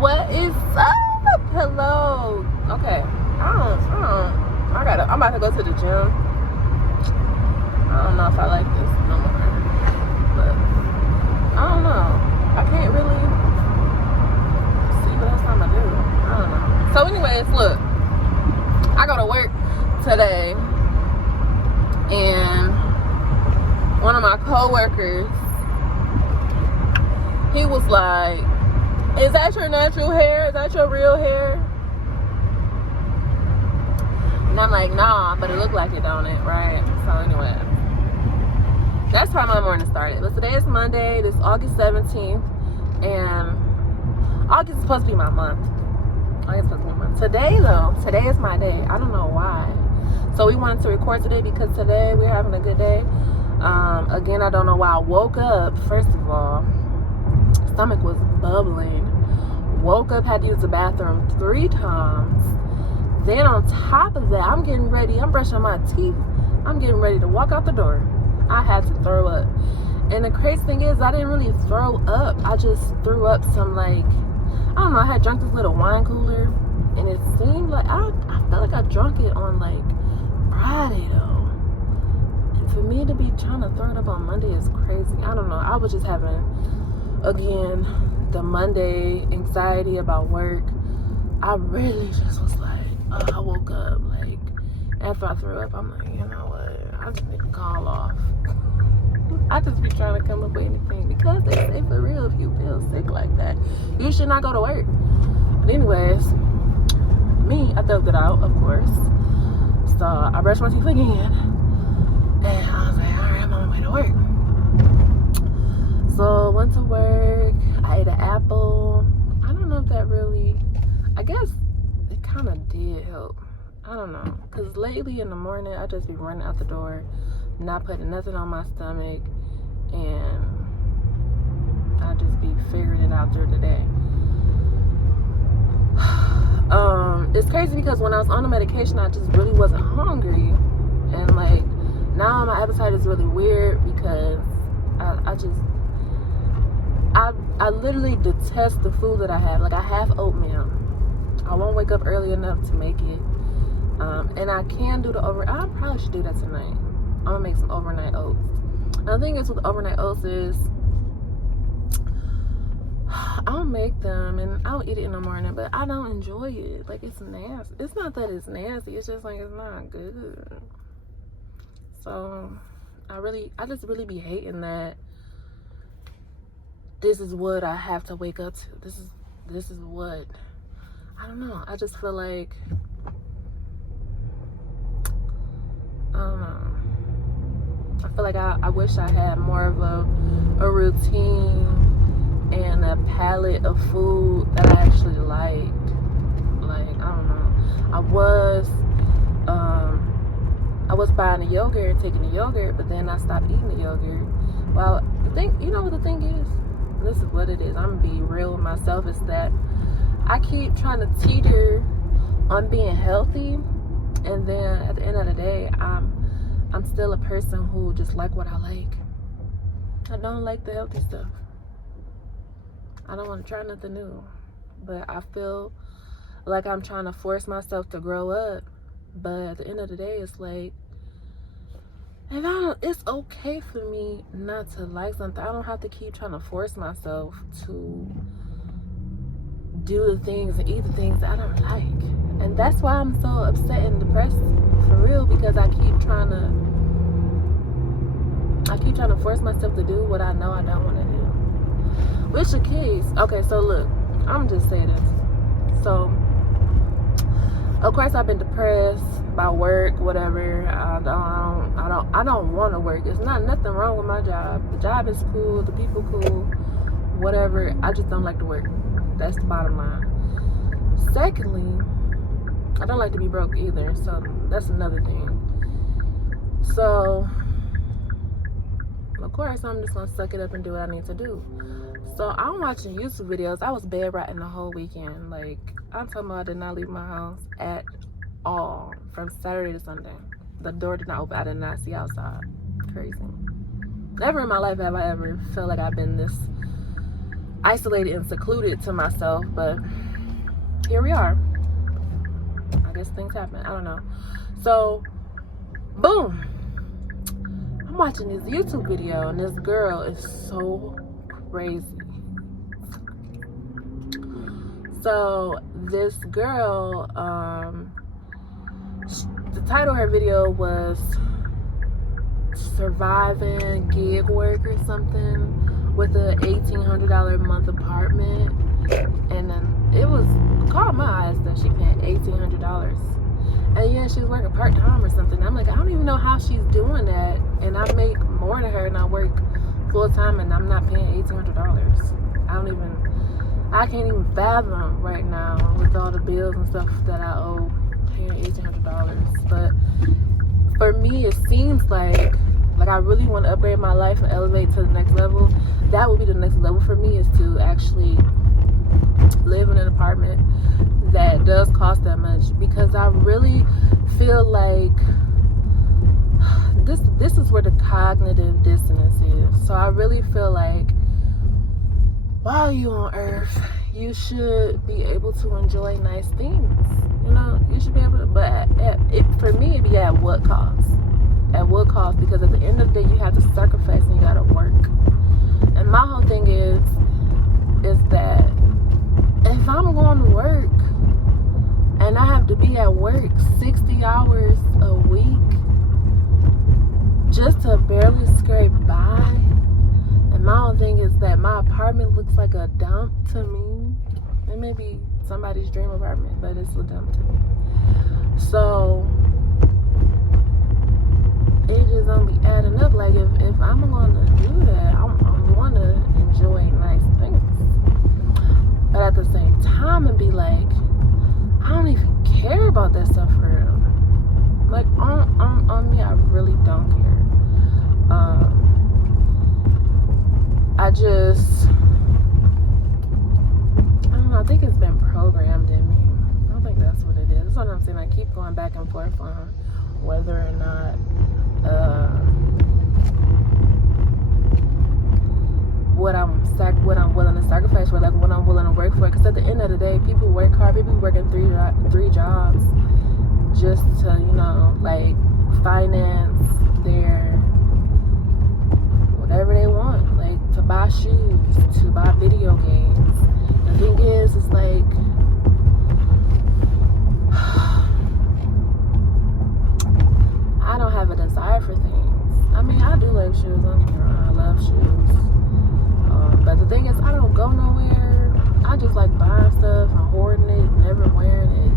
What is up? Hello. Okay. I'm about to go to the gym. I don't know if I like this no more. But I don't know. I can't really see what else I'm gonna do. I don't know. So anyways, look. I go to work today and one of my co-workers, he was like, "Is that your natural hair? Is that your real hair?" And I'm like, "Nah, but it looked like it, don't it?" Right? So anyway, that's how my morning started. But today is Monday. This is August 17th. And August is supposed to be my month. Today, though, today is my day. I don't know why. So we wanted to record today because today we're having a good day. Again, I don't know why I woke up. First of all, stomach was bubbling. Woke up, had to use the bathroom 3 times. Then on top of that, I'm getting ready. I'm brushing my teeth. I'm getting ready to walk out the door. I had to throw up. And the crazy thing is, I didn't really throw up. I just threw up some, like, I don't know. I had drunk this little wine cooler. And it seemed like, I felt like I drunk it on, like, Friday, though. And for me to be trying to throw it up on Monday is crazy. I don't know. I was just having, again, the Monday anxiety about work. I really just was like, I woke up, like, after I threw up, I'm like, you know what, I just need to call off. I just be trying to come up with anything because they say for real, if you feel sick like that, you should not go to work. But anyways, me, I thugged it out, of course. So I brushed my teeth again, and I was like, all right, I'm on my way to work. So went to work, I ate an apple. I don't know if that really, I guess it kind of did help. I don't know, because lately in the morning I just be running out the door, not putting nothing on my stomach, and I just be figuring it out through the day. It's crazy because when I was on the medication, I just really wasn't hungry, and like now my appetite is really weird because I literally detest the food that I have. Like, I have oatmeal. I won't wake up early enough to make it. And I can do I probably should do that tonight. I'm gonna make some overnight oats. And the thing is with overnight oats is, I'll make them and I'll eat it in the morning, but I don't enjoy it. Like, it's nasty. It's not that it's nasty, it's just like it's not good. So I just really be hating that this is what I have to wake up to. This is what, I don't know. I just feel like, I don't know. I feel like I wish I had more of a routine and a palette of food that I actually liked. Like, I don't know. I was buying the yogurt and taking the yogurt, but then I stopped eating the yogurt. Well, you know what the thing is? This is what it is. I'm gonna be real with myself, is that I keep trying to teeter on being healthy, and then at the end of the day, I'm still a person who just like what I like. I don't like the healthy stuff. I don't want to try nothing new, but I feel like I'm trying to force myself to grow up. But at the end of the day, it's like, it's okay for me not to like something. I don't have to keep trying to force myself to do the things and eat the things that I don't like. And that's why I'm so upset and depressed, for real, because I keep trying to force myself to do what I know I don't want to do. Which the case, okay, so look, I'm just saying this. So, of course, I've been depressed by work, whatever. I don't want to work. It's nothing wrong with my job. The job is cool, the people cool, whatever. I just don't like to work. That's the bottom line. Secondly, I don't like to be broke either, so that's another thing. So, of course, I'm just gonna suck it up and do what I need to do. So I'm watching YouTube videos. I was bedridden the whole weekend. Like, I'm talking about, I did not leave my house at all from Saturday to Sunday. The door did not open. I did not see outside. Crazy. Never in my life have I ever felt like I've been this isolated and secluded to myself, but here we are. I guess things happen. I don't know. So, boom. I'm watching this YouTube video, and this girl is so crazy. So, this girl, the title of her video was Surviving Gig Work or something with a $1,800 a month apartment. And then it was caught my eyes that she paid $1,800. And yeah, she was working part-time or something. I'm like, I don't even know how she's doing that. And I make more than her and I work full-time and I'm not paying $1,800. I can't even fathom right now with all the bills and stuff that I owe paying $1,800. But for me, it seems like I really want to upgrade my life and elevate to the next level. That would be the next level for me, is to actually live in an apartment that does cost that much, because I really feel like this is where the cognitive dissonance is. So I really feel like while you're on earth, you should be able to enjoy nice things. You know, you should be able to, but for me, it'd be at what cost? At what cost? Because at the end of the day, you have to sacrifice and you gotta work. And my whole thing is that if I'm going to work and I have to be at work 60 hours a week just to barely scrape by, and my whole thing is that my apartment looks like a dump to me. It may be somebody's dream apartment, but it's a dump to me. So it just don't be adding up. Like, if I'm gonna do that, I'm gonna enjoy nice things. But at the same time, and be like, I don't even care about that stuff for real. Like, on me, I really don't care. I don't know, I think it's been programmed in me. I think that's what it is. That's what I'm saying. I keep going back and forth on whether or not what I'm willing to sacrifice for, like what I'm willing to work for. Because at the end of the day, people work hard. People working three jobs just to, you know, like finance their whatever they want, like to buy shoes, to buy video games. The thing is, it's like I don't have a desire for things. I mean, I do like shoes, don't get me wrong, I love shoes. But the thing is, I don't go nowhere. I just like buying stuff and hoarding it, never wearing it.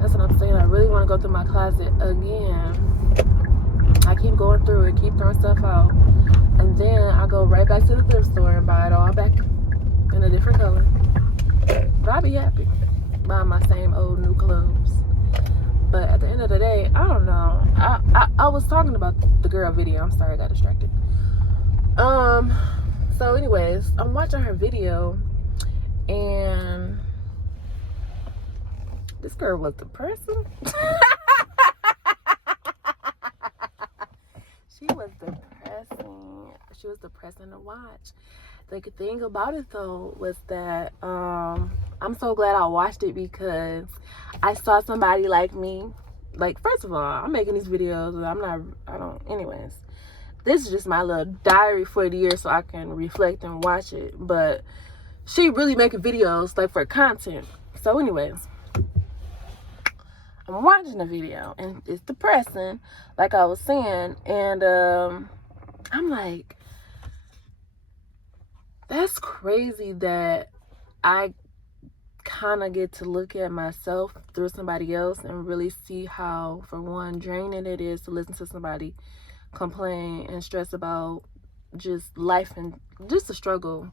That's what I'm saying. I really want to go through my closet again. I keep going through it, keep throwing stuff out. And then I go right back to the thrift store and buy it all back in a different color. But I'll be happy buying my same old new clothes. But at the end of the day, I don't know. I was talking about the girl video. I'm sorry, I got distracted. So anyways, I'm watching her video and this girl was depressing. She was depressing. She was depressing to watch. The thing about it though was that I'm so glad I watched it, because I saw somebody like me. Like, first of all, I'm making these videos and anyways. This is just my little diary for the year so I can reflect and watch it. But she really making videos like for content. So anyways, I'm watching the video and it's depressing, like I was saying. And I'm like, that's crazy that I kind of get to look at myself through somebody else and really see how, for one, draining it is to listen to somebody complain and stress about just life and just the struggle.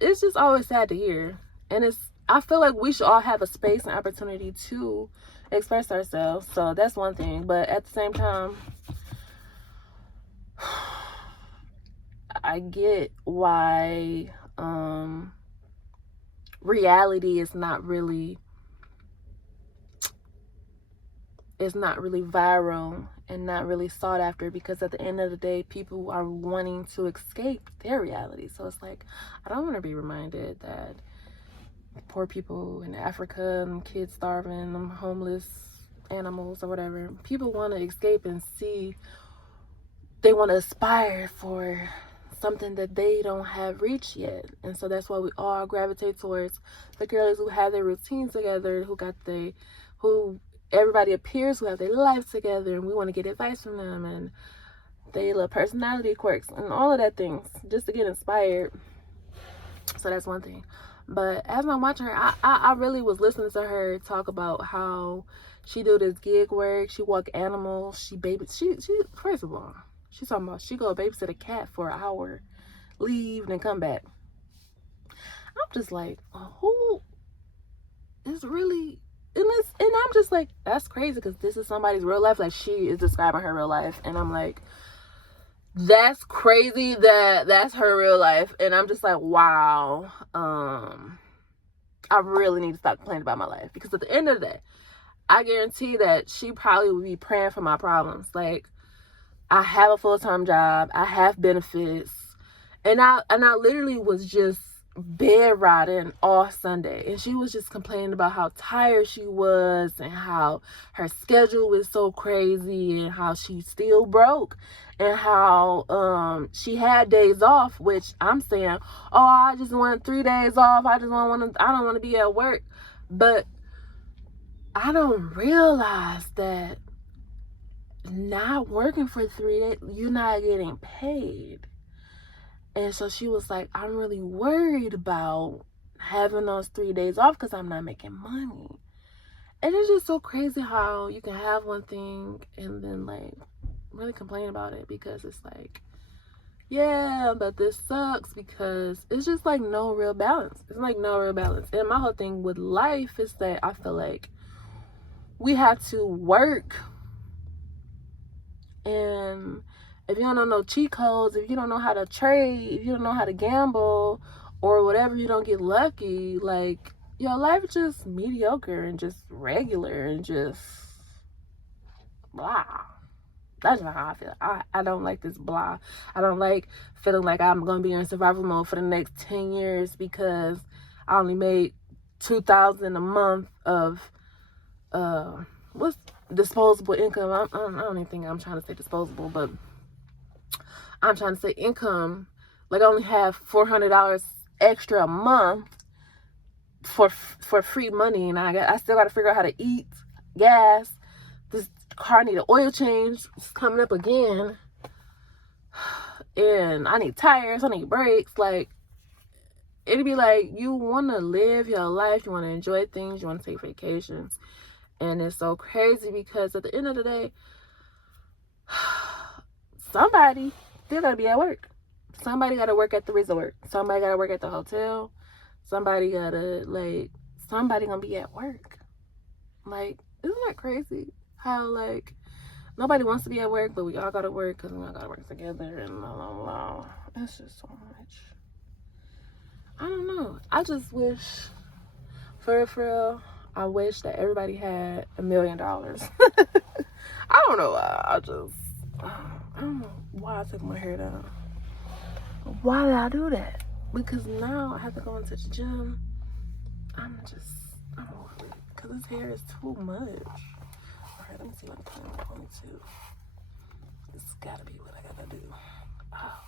It's just always sad to hear. And I feel like we should all have a space and opportunity to express ourselves. So that's one thing. But at the same time, I get why reality is not really, it's not really viral and not really sought after, because at the end of the day, people are wanting to escape their reality. So it's like, I don't want to be reminded that poor people in Africa, and kids starving, them homeless animals or whatever, people want to escape and see, they want to aspire for something that they don't have reached yet. And so that's why we all gravitate towards the girls who have their routines together, who everybody appears who have their life together, and we want to get advice from them, and they love personality quirks and all of that things just to get inspired. So that's one thing. But as I'm watching her, I really was listening to her talk about how she do this gig work, she walk animals, she first of all, she's talking about she go babysit a cat for an hour, leave, and come back. I'm just like, who is really in this? And I'm just like, that's crazy, because this is somebody's real life. Like, she is describing her real life, and I'm like, that's crazy that that's her real life. And I'm just like, wow. I really need to stop complaining about my life, because at the end of the day, I guarantee that she probably would be praying for my problems. Like, I have a full-time job, I have benefits, and I literally was just bedridden all Sunday, and she was just complaining about how tired she was, and how her schedule was so crazy, and how she still broke, and how she had days off, which I'm saying, oh, I just want 3 days off, I don't want to be at work. But I don't realize that not working for 3 days, you're not getting paid. And so she was like, I'm really worried about having those 3 days off because I'm not making money. And it's just so crazy how you can have one thing and then like really complain about it, because it's like, yeah, but this sucks, because it's just like no real balance. It's like no real balance. And my whole thing with life is that I feel like we have to work, and if you don't know no cheat codes, if you don't know how to trade, if you don't know how to gamble or whatever, you don't get lucky, like, your life is just mediocre and just regular and just blah. That's not how I feel. I don't like this blah. I don't like feeling like I'm going to be in survival mode for the next 10 years because I only made $2,000 a month of what's disposable income. I don't even think I'm trying to say disposable, but I'm trying to say income. Like, I only have $400 extra a month for free money, and I still got to figure out how to eat, gas. This car need an oil change. It's coming up again, and I need tires. I need brakes. Like, it'd be like, you want to live your life, you want to enjoy things, you want to take vacations, and it's so crazy because at the end of the day, somebody still gotta be at work. Somebody gotta work at the resort. Somebody gotta work at the hotel. Somebody gonna be at work. Like, isn't that crazy? How, like, nobody wants to be at work, but we all gotta work because we all gotta work together, and blah, blah, blah. It's just so much. I don't know. I just wish, for real, I wish that everybody had $1 million. I don't know why. I don't know why I took my hair down. Why did I do that? Because now I have to go into the gym. I'm worried because this hair is too much. Alright, let me see what I'm putting on ponytail. It's gotta be what I gotta do. Oh,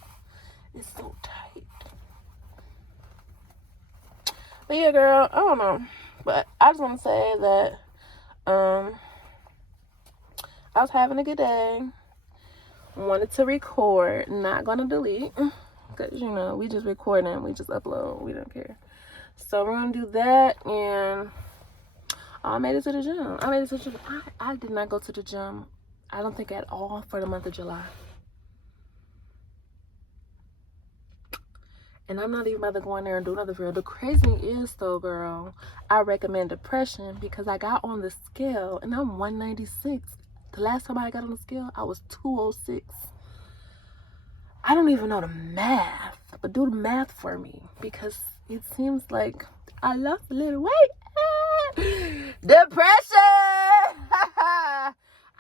it's so tight. But yeah, girl, I don't know. But I just want to say that I was having a good day. Wanted to record, not gonna delete, because you know, we just recording, we just upload, we don't care. So we're gonna do that, and I made it to the gym. I did not go to the gym, I don't think at all, for the month of July. And I'm not even about to go in there and do another video. The crazy thing is, though, girl, I recommend depression because I got on the scale and I'm 196. The last time I got on the scale, I was 206. I don't even know the math, but do the math for me, because it seems like I lost a little weight. Depression!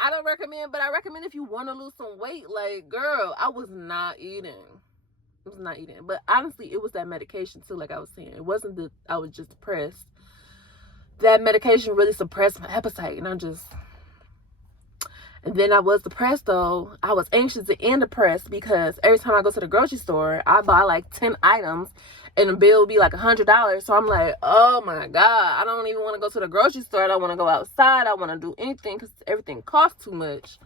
I don't recommend, but I recommend if you want to lose some weight. Like, girl, I was not eating. But honestly, it was that medication too, like I was saying. It wasn't that I was just depressed. That medication really suppressed my appetite, and then I was depressed though. I was anxious and depressed because every time I go to the grocery store, I buy like 10 items and the bill would be like $100. So I'm like, oh my God, I don't even want to go to the grocery store. I don't want to go outside. I don't want to do anything because everything costs too much.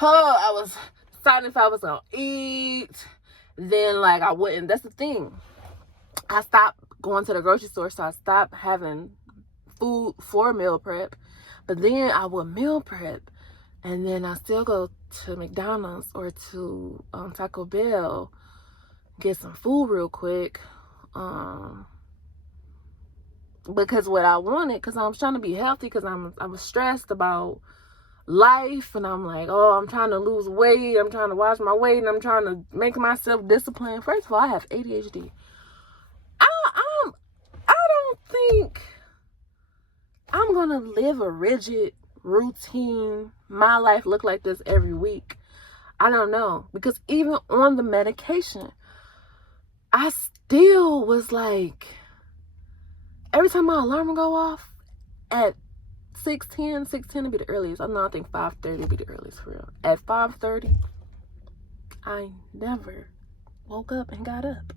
I was deciding if I was going to eat. Then like I wouldn't. That's the thing. I stopped going to the grocery store, so I stopped having food for meal prep. But then I would meal prep. And then I still go to McDonald's or to Taco Bell, get some food real quick. Because what I wanted, because I was trying to be healthy, because I was stressed about life, and I'm like, oh, I'm trying to lose weight, I'm trying to watch my weight, and I'm trying to make myself disciplined. First of all, I have ADHD. I don't think I'm gonna live a rigid routine, my life look like this every week. I don't know, because even on the medication, I still was like, every time my alarm would go off at 6:10 would be the earliest. I think 5:30 would be the earliest for real. At 5:30, I never woke up and got up.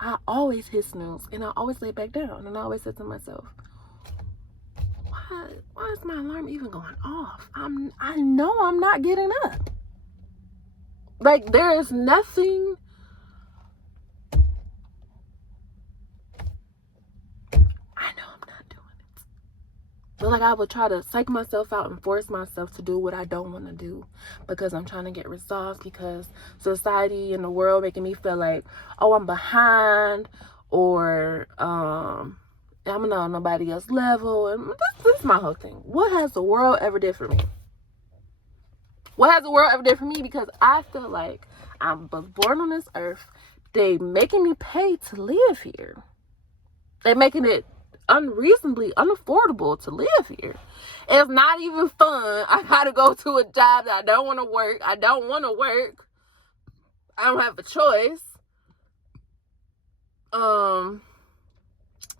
I always hit snooze, and I always lay back down, and I always said to myself, why is my alarm even going off? I know I'm not getting up. Like, there is nothing. I know I'm not doing it. But like, I would try to psych myself out and force myself to do what I don't want to do because I'm trying to get results, because society and the world making me feel like, oh, I'm behind, or I'm not on nobody else's level. And this is my whole thing. What has the world ever did for me? What has the world ever did for me? Because I feel like I was born on this earth. They making me pay to live here. They're making it unreasonably unaffordable to live here. It's not even fun. I gotta go to a job that I don't want to work. I don't want to work. I don't have a choice.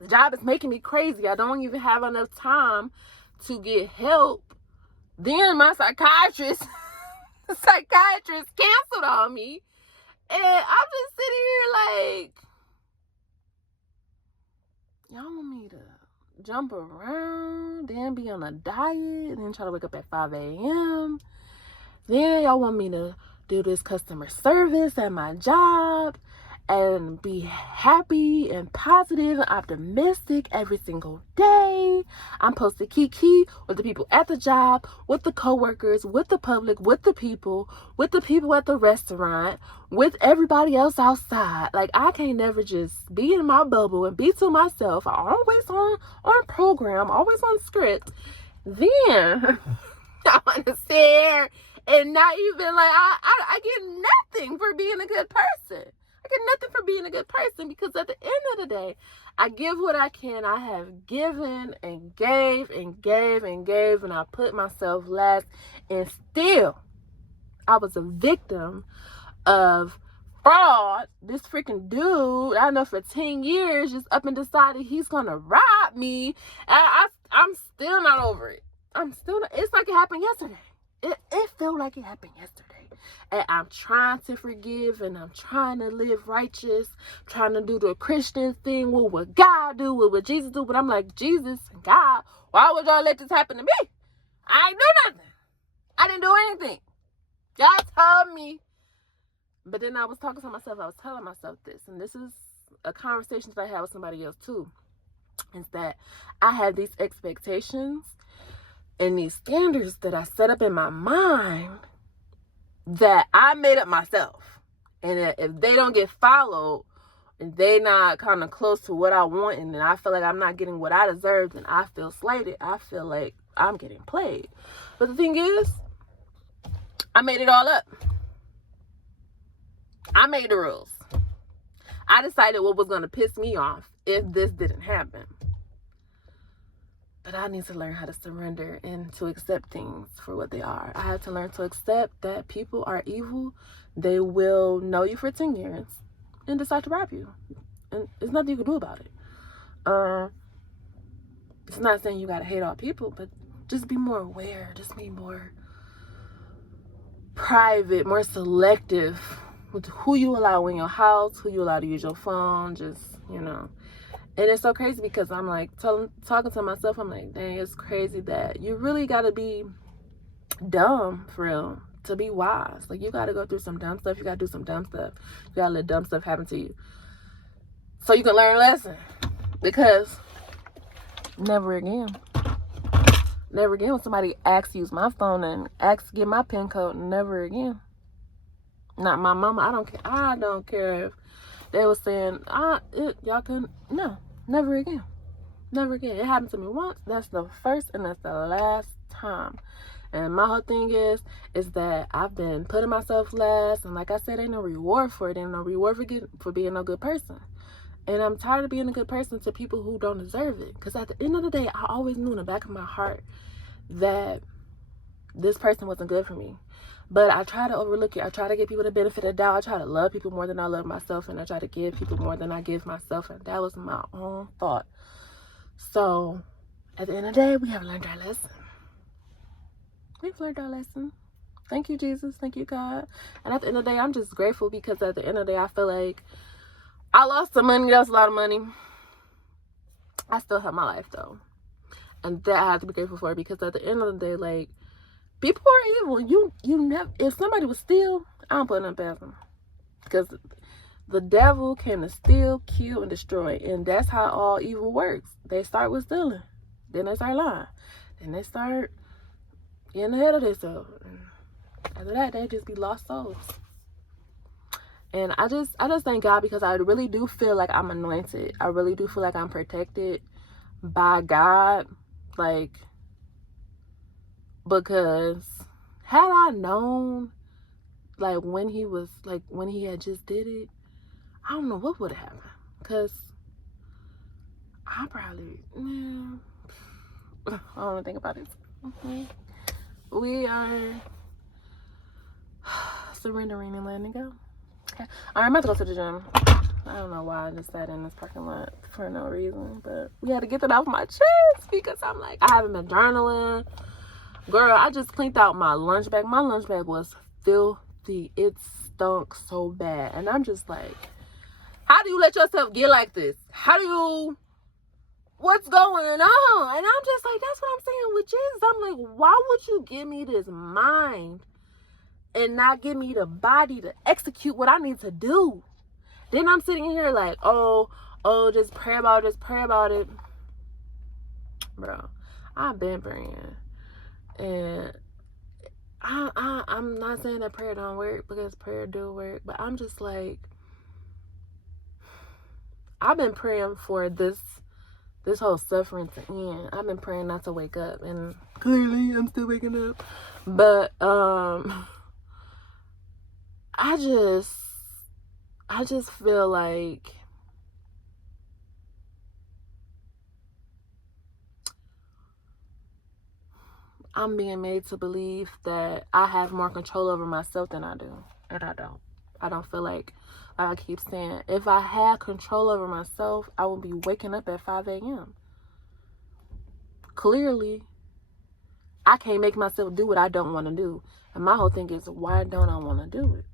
The job is making me crazy. I don't even have enough time to get help. Then my psychiatrist canceled on me. And I'm just sitting here like, y'all want me to jump around, then be on a diet, then try to wake up at 5 a.m. Then y'all want me to do this customer service at my job and be happy and positive and optimistic every single day. I'm supposed to kiki with the people at the job, with the coworkers, with the public, with the people at the restaurant, with everybody else outside. Like, I can't never just be in my bubble and be to myself. I'm always on program, always on script. Then I want to sit here and not even like, I get nothing for being a good person. I get nothing for being a good person, because at the end of the day, I give what I can. I have given and gave and gave and gave, and I put myself last, and still I was a victim of fraud. This freaking dude, I know, for 10 years just up and decided he's gonna rob me, and I'm still not over it. It's like it happened yesterday. It felt like it happened yesterday. And I'm trying to forgive, and I'm trying to live righteous, trying to do the Christian thing. What would God do? What would Jesus do? But I'm like, Jesus and God, why would y'all let this happen to me? I ain't do nothing. I didn't do anything. Y'all told me. But then I was talking to myself. I was telling myself this. And this is a conversation that I had with somebody else too. Is that I had these expectations and these standards that I set up in my mind that I made up myself. And that if they don't get followed, and they not kind of close to what I want, and then I feel like I'm not getting what I deserve, then I feel slighted. I feel like I'm getting played. But the thing is, I made it all up. I made the rules. I decided what was going to piss me off if this didn't happen. But I need to learn how to surrender and to accept things for what they are. I have to learn to accept that people are evil. They will know you for 10 years and decide to rob you. And there's nothing you can do about it. It's not saying you gotta hate all people, but just be more aware. Just be more private, more selective with who you allow in your house, who you allow to use your phone. Just, you know. And it's so crazy because I'm like talking to myself. I'm like, dang, it's crazy that you really gotta be dumb for real to be wise. Like, you gotta go through some dumb stuff. You gotta do some dumb stuff. You gotta let dumb stuff happen to you, so you can learn a lesson. Because never again when somebody asks to use my phone and asks to get my PIN code, never again. Not my mama. I don't care if they were saying, y'all couldn't. No, never again. Never again. It happened to me once. That's the first and that's the last time. And my whole thing is that I've been putting myself last. And like I said, ain't no reward for it. Ain't no reward for being a good person. And I'm tired of being a good person to people who don't deserve it. Because at the end of the day, I always knew in the back of my heart that this person wasn't good for me. But I try to overlook it. I try to give people the benefit of the doubt. I try to love people more than I love myself. And I try to give people more than I give myself. And that was my own thought. So, at the end of the day, we have learned our lesson. We've learned our lesson. Thank you, Jesus. Thank you, God. And at the end of the day, I'm just grateful because at the end of the day, I feel like I lost some money. That was a lot of money. I still have my life, though. And that I have to be grateful for because at the end of the day, like, people are evil. You never. If somebody was steal, I'm putting them past them. Because the devil came to steal, kill, and destroy. And that's how all evil works. They start with stealing. Then they start lying. Then they start getting ahead of themselves. And after that, they just be lost souls. And I just thank God because I really do feel like I'm anointed. I really do feel like I'm protected by God. Like, because had I known, like, when he had just did it, I don't know what would have happened. Because I probably, I don't want to think about it. We are surrendering and letting it go. Okay. All right, I'm about to go to the gym. I don't know why I just sat in this parking lot for no reason, but we had to get that off my chest because I'm like, I haven't been journaling. Girl, I just cleaned out my lunch bag. My lunch bag was filthy. It stunk so bad. And I'm just like, how do you let yourself get like this? What's going on? And I'm just like, that's what I'm saying with Jesus. I'm like, why would you give me this mind and not give me the body to execute what I need to do? Then I'm sitting here like, oh, just pray about it. Bro, I've been praying. And I'm not saying that prayer don't work, because prayer do work. But I'm just like, I've been praying for this whole suffering to end. I've been praying not to wake up. And clearly I'm still waking up. But I just feel like I'm being made to believe that I have more control over myself than I do. And I don't. I don't feel like I keep saying, if I had control over myself, I would be waking up at 5 a.m. Clearly, I can't make myself do what I don't want to do. And my whole thing is, why don't I want to do it?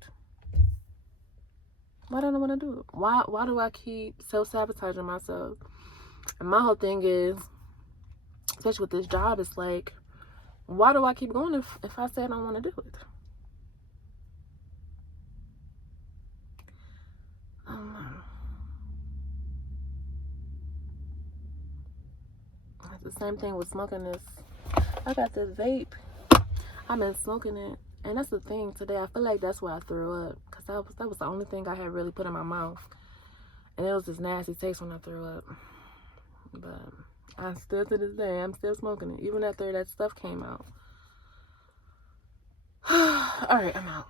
Why don't I want to do it? Why do I keep self-sabotaging myself? And my whole thing is, especially with this job, it's like, why do I keep going if I say I don't want to do it? It's the same thing with smoking this. I got this vape. I've been smoking it. And that's the thing today. I feel like that's why I threw up. Because that was the only thing I had really put in my mouth. And it was this nasty taste when I threw up. But I still, to this day, I'm still smoking it. Even after that stuff came out. All right, I'm out.